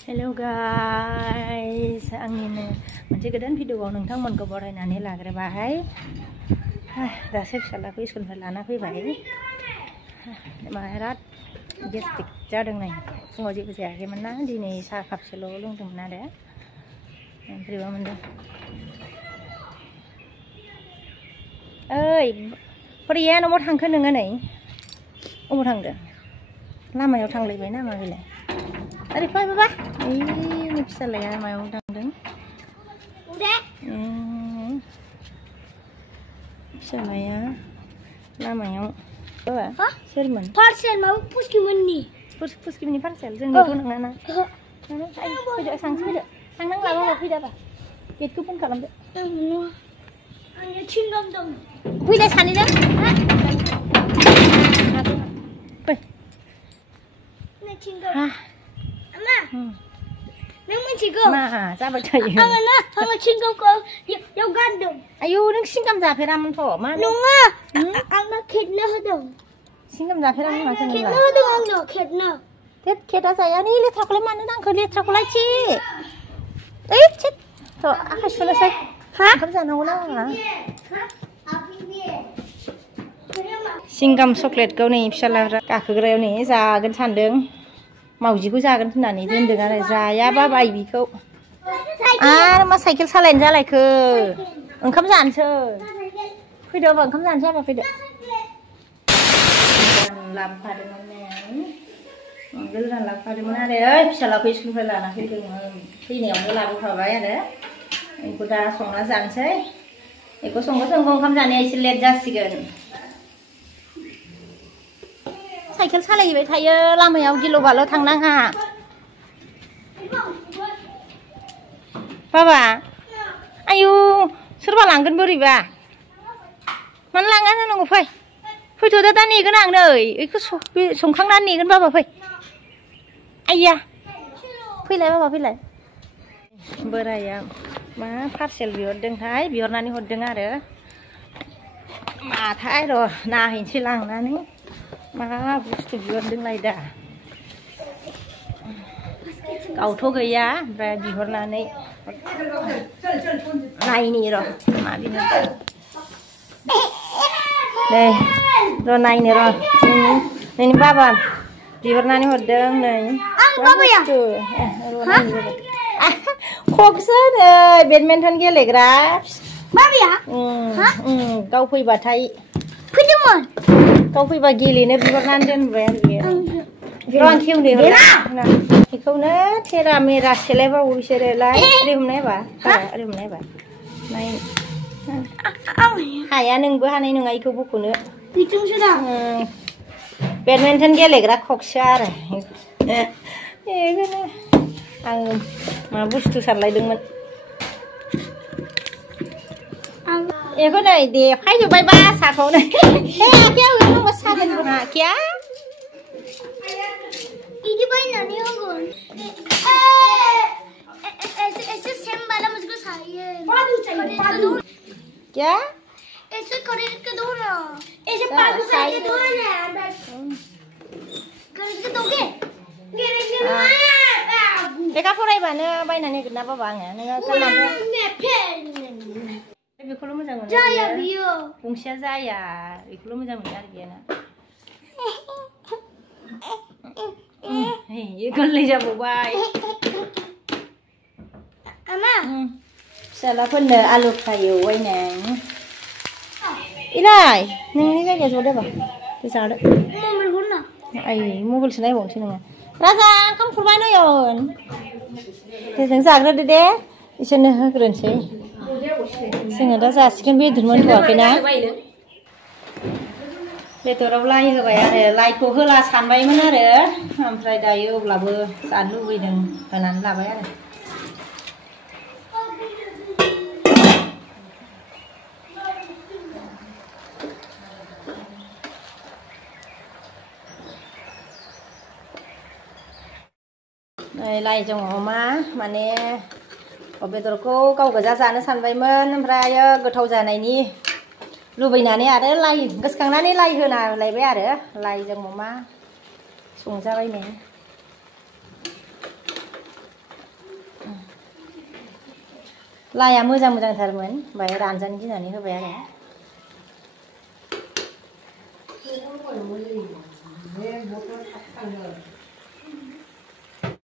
Hello guys, आंनिनो मोनसे गोदान भिडिअआव नोंथांमोनखौ बरायनानै लाग्रोबाय। दासो फिसालाखौ स्कुलनिफ्राय लाना फैबाय। बिराद गेस्ट्रिक जादों नै, फुङाव जेबो जायाखैमोन ना, दिनै साहा कापसेल' लोंदोंमोन आरो बोरैबा मोनदों। ओइ प्रिया, न'आव थांखो नोङो? नै अबाव थांदों? लामायाव थांलायबाय नामा बेलाय? अरे फै बाबा, ini फिसालाया मायाव थांदों? फिसालाया लामायाव बाबा सोरमोन? पार्सेल माबा पुस्किमोननि पार्सेल जोंनिथ' नङा ना। फैदो सांसो फैदो, थांनांला बाबा, फैदाबा गेटखौ बन्द खालामदो। आंनो चिंगाम दं। फैलाय सानैजों फै। चिंगाम नों मिथिगौ मा जाबाय थायो? आङो चिंगामखौ याव गानदों। आयौ, नों चिंगाम जाफेरामोनथ'? मा नङा, आंनो खेदनो होदों। चिंगाम जाफेरामोन माथो नोंलाय? खेदनो होदों आंनो, खेदनो। खेदा जाया, नै लेथ्राखौलाय मानो नांखो? लेथ्राखौलाय थि ओइ थिट थ' आखाइ सुनोसै। ओंखाम जानांगौ ना आंहा? चिंगाम चक्लेटखौ नै फिसालाफ्रा गाखोग्रायाव नै जागोन सानदों। मावजिखौ जागोन होननानै दोनदों आरो जाया बाबाय बिखौ। आरो मा साइकेल सालायनो जालायखो? ओंखाम जानोसै। फैदो बाबा, ओंखाम जानोसै बाबा, फैदो। लाबोफादोंमोन आरो ओइ फिसालाखौ स्कुलनिफ्राय लाना फैदोंमोन। फैनायावनो लाबोफाबाय आरो बेखौ दा संना जानोसै। बेखौ संबा ओंखाम जानाया एसे लेट जासिगोन। साइकेल सालायबाय थायो लामायाव, गिलु बालु थांनाङा। बाबा, आयु सोरबा लांगोन बोरैबा? मानो लाङा जानांगौ? फै, फैथ'दो, दा नेगोन आं नै। बेखौ संखांनानै नेगोन बाबा, फै। आइया, फैलाय बाबा, फैलाय। बोराया मा पार्सेल बिहरदोंथाय, बिहरनानै हरदों आरो माथाय र' नायहैनोसै लांनानै। मा बुस्थु बिहरदोंलाय दा? गावथ' गैया, ओमफ्राय बिहरनानै नायनि र' मा बिहरदों। नै र' नायनो र', नोंनि बाबा बिहरनानै हरदों नै। खबसो नै, बेडमिन्टन गेलेग्रा। गाव फैबाथाय फैदोंमोन। गाव फैबा गेलेनो बिहरनानै दोनबाय आरो बेयो। र' आं खेवनो हरला बेखौनो थेरा मेरा सेलायबावो बिसोरोलाय। ओरै हमनायबा ओरै हमनायबा नाय, हाया, नोंबो हानाय नङा बेखौ बख'नो। बेडमिन्टन गेलेग्रा खकसो आरो बेखौनो आं मा बुस्थु सारलायदोंमोन। बेखौ नै देखायजोब्बाय बासाखौ नै। क्या इधर भाई नानी होगन। ऐसे सेम वाला मुझको चाहिए। क्या ऐसे खरीद के दो ना, ऐसे पागल चाहिए दो ना। खरीद के दोगे? लेखा फरायबानो बायनानै होगोन ना बाबा आङो। नोङो बेखौल' मोजां मोनो। जाया बियो गंसेया जाया, बेखौल' मोजां मोनो आरो बियो ना। गोरलै जाबावबाय। फिसालाफोरनो आलु फ्राय एवबाय नों। इलाय नोंनि जायगायाव ज'दोबा जादो। आइ मबाइलसो नायबावनोसै नोङो। राजा, ओंखाम खुरबाय नयन। जों जाग्रोदो दे, इसोरनो होग्रोनोसै। जोङो दा जासिगोन, बेदर मोनथ'वाखैना। बेदराव लाइ होबाय आरो लाइखौ होला सानबायमोन आरो, ओमफ्राय दायो अब्लाबो जानो लुबैदों होनानै लाबाय आरो। लाइजों अमा माने बेदरखौ गाव गोजा जानो सानबायमोन, ओमफ्राय गोथाव जानायनि लुबैनानै आरो लाइ गोसोखांनानै लाइ होना लायबाय आरो लाइजों अमा संजाबाय नै। लाया मोजां मोजांथारमोन ओमफ्राय रानजानो गिनानै होबाय आरो